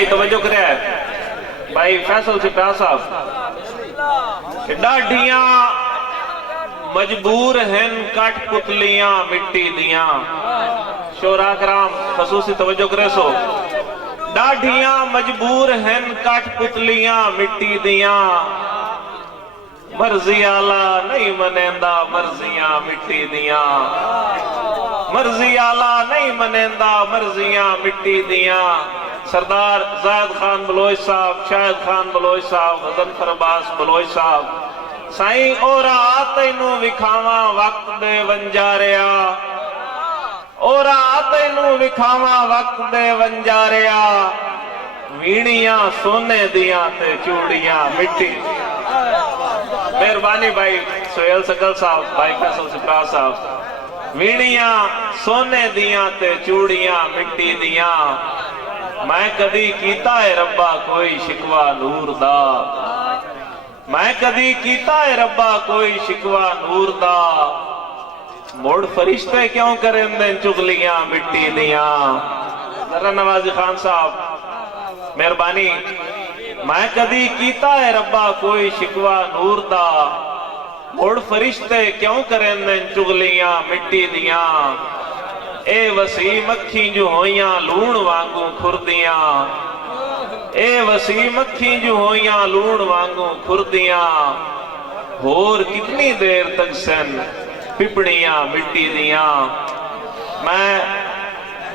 भाई तवज्जो करे भाई फैसल सिप्रा साहब डाढ़ियां मजबूर हैं कट पुतलियां मिट्टी दियां शोरा कराम खसूसी तवज्जो करे सो डाढ़ियां मजबूर हैं कट पुतलियां मिट्टी दियां मर्जी आला नहीं मनेंदा मर्जियां मिट्टी दियां मर्जी आला नहीं मनेंदा मर्जियां मिट्टी दियां सरदार जायद खान बलोच साहब शाहिद खान बलोच साहब गजनफर अब्बास बलोच साहब साईं ओरा तैनू विखावा वक्त दे वंजारिया ओरा तैनू विखावा वक्त दे वंजारिया वीणियां सोने दियां ते चूड़ियां मिट्टी। मेहरबानी भाई सोहेल सकल साहब भाई फैसल सिप्रा साहब वीणियां सोने दियां ते चूड़ियां मिट्टी दियां मैं कदी कीता है रब्बा कोई शिकवा नूर दा मैं कदी कीता है रब्बा कोई शिकवा नूर दा मुड़ फरिश्ते क्यों करेंदे चुगलियां मिट्टी दियां। जरा नवाजी खान साहब मेहरबानी मैं कदी कीता है रब्बा कोई शिकवा नूर दा मुड़ फरिश्ते क्यों करेंदे चुगलियां मिट्टी दियां ए वसी मक्खी जो होइयां लूण वांगू खुरदियां ए वसी मक्खी जो होइयां लूण वांगू खुरदियां होर कितनी देर तक सन पिपड़ियां मिट्टी दियां। मैं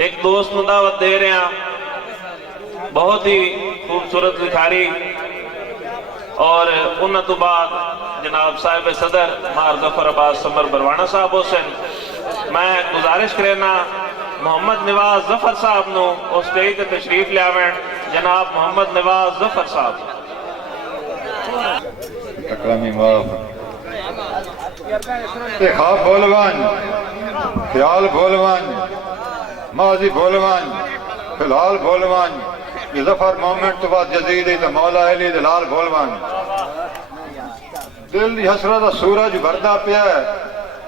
एक दोस्त नूं दावत दे रहा बहुत ही खूबसूरत लिखारी और उन्हां तो बाद जनाब साहिब सदर मार जफर अब्बास समर बरवाना साहब हुसैन मैं गुजारिश करना मोहम्मद नवाज जफर साहब नो उस स्टेज पे तशरीफ लियावन जनाब मोहम्मद नवाज जफर साहब अकरमी माफ ते ख्वाब बोलवान ख्याल बोलवान माजी बोलवान फिलहाल बोलवान ये जफर मोमेंट तो बाद जदीद तो मौला अली दलाल बोलवान दिल दी हसरत सूरज भरदा पिया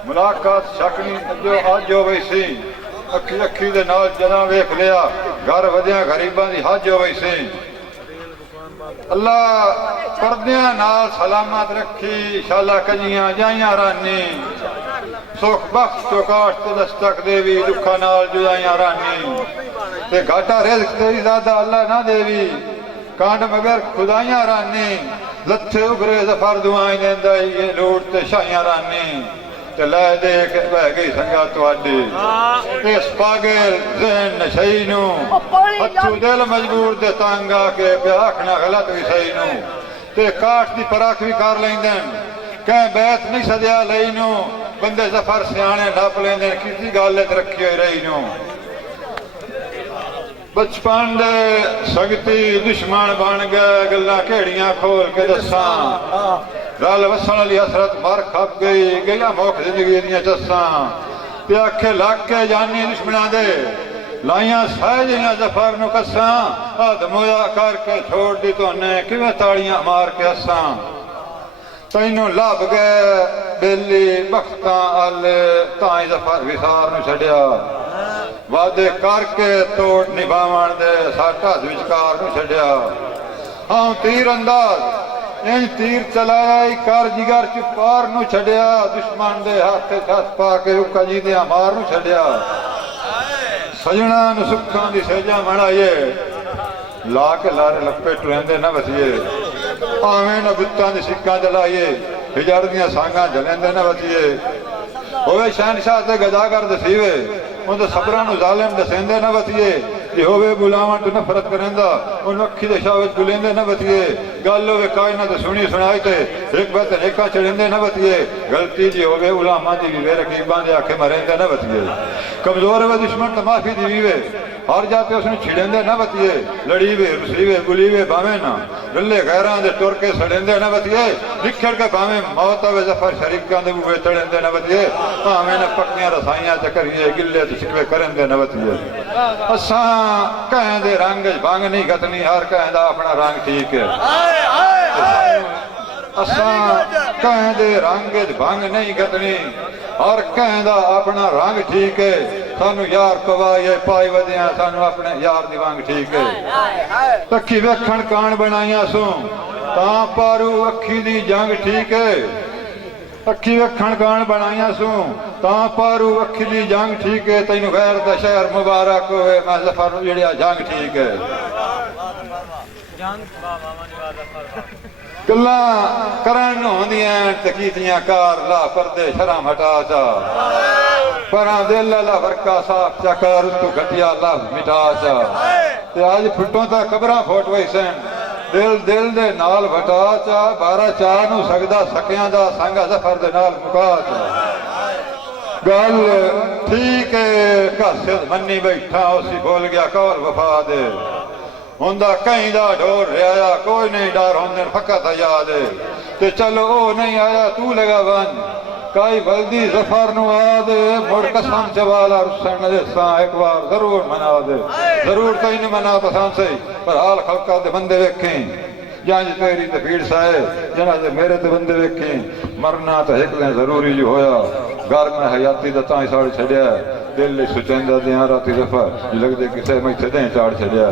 मुलाकात शकनी जो अज हो गई सी अखी अखी दे नाल जना वेख लिया घर वधिया गरीबां दी हज हो गई सी अल्लाह पर्दियां नाल सलामत रखी शाला कजियां जाइयां रानी सुख बख्श चौकाश ते दस्तक देवी दुखा नाल जुदाइयां रानी ते घाटा रिज़्क तेरी ज़्यादा अल्लाह ना देवी कांड मगर खुदाइयां रानी लथे उभरे जफर दुआई देंदा ये लूट ते शाइयां रानी ते लै दे के बह गई संगा तुहाडी इस पागल ज़हन नशई नू हथू दिल मजबूर दे तंग आके पिया आखना गलत भी सही नू ते काठ दी पराख भी कर लैंदन कै बैत नहीं सदिया लई नू बंदे जफर सियाने नप लेंदे किसी गल च रखी होई रही नू बचपन दे सगती दुश्मन बन गए गल्लां केड़ियां खोल के दसां रल वसन वाली हसरत मर खप गई गया मुख जिंदगी दियां चस्सां ते आखे लग के जानी दुश्मनां दे लाइयां सहजियां जफर नूं कस्सां हद मोया करके छोड़ दी तोने किवें ताड़ियां मार के हस्सां तैनू लभ गए बेली बख्तां अल ताई जफर विसार नूं छड्डिया वादे करके तोड़ निभावन दे साटा विचकार नूं छड्डिया हाँ तीर अंदाज इंज तीर चलाया कर जिगर च पार नूं छड्डिया दुश्मन दे हथ हथ पा के उका जी दे मार नूं छड्डिया सजना नूं सुखां दी सेजा मनाइए ला के लारे लपेट रहंदे न वसीए आवें न बुत्तां दी सिक्कां जलाइए हिजर दियां सांगां जलेंदे न वसीए होवे शहनशाह ते गदागर दसीवे उन सबरां नूं जालिम दसेंदे न वसीए जे होवे बुलावन तो नफरत करेंदा उन अखी दे शाह विच बुलेंदे न वसीए गल होवे कायनात सुनी सुनाई ते एक बात रेखा चढ़ेंदे न वसीए गलती जी होवे उलामा दी वीवे रकीबां दे आखे मरेंदे न वसीए कमजोर वे दुश्मन तो माफी दी वीवे हर जाते उसने छिड़ेंदे न वतीए लड़ीवे रुसीवे बुलीवे भावे ना रले गैरां दे टुर के सड़ेंदे न वतीए निखड़ के भावे मौत आवे जफर शरीकां दे बूहे तड़ेंदे न वतीए भावे न पक्कियां रसाइयां च करिए गिले ते शिकवे करेंदे न वतीए असां कहें दे रंग भंग नहीं गतनी हर कहें दा अपना रंग ठीक है असां कहें दे रंग भंग नहीं गतनी हर कहें दा अपना रंग ठीक है सानू यार पवाए पाई वधिया सानू अपने यार दी वांग ठीक है अखी वेखण कान बनाइया सो तां पारू अखी दी जंग ठीक है अखी वेखण कान बनाइया सू तां पारू अखी दी जंग ठीक है तैनू गैर दा शहर मुबारक होए मैं जफर जेड़िया जंग ठीक है गल्लां करन होंदियां ते कीतियां कार ला पर्दे शर्म हटा चा परा दिल ला वर्का साफ चकर तू घटिया ला मिटा चा ते आज फुटों ता कबरां फोट वई सन दिल दिल दे नाल वटा चा 12 चाह नू सकदा सकियां दा संग जफर दे नाल मुका चा गल ठीक है कासे मन्नी बैठा उसी बोल गया कौल वफा दे हुंदा कहीं दा ढोर रिया कोई नहीं डर होंदे फकत याद ते चलो ओ नहीं आया तू लगा वन काई बल्दी जफर नु आद मुड़ कसम चवाला रुसन दे सा एक बार जरूर मना दे जरूर कहीं नहीं मना पसंद से पर हाल खलका दे बंदे वेखें जांज तेरी ते भीड़ साए जना दे मेरे ते बंदे वेखें मरना तो एक ने जरूरी जो होया घर में हयाती दा ताई साड़ छड़या दिल सुचंदा दे राती जफर लगदे किसे मैं छदे चाड़ छड़या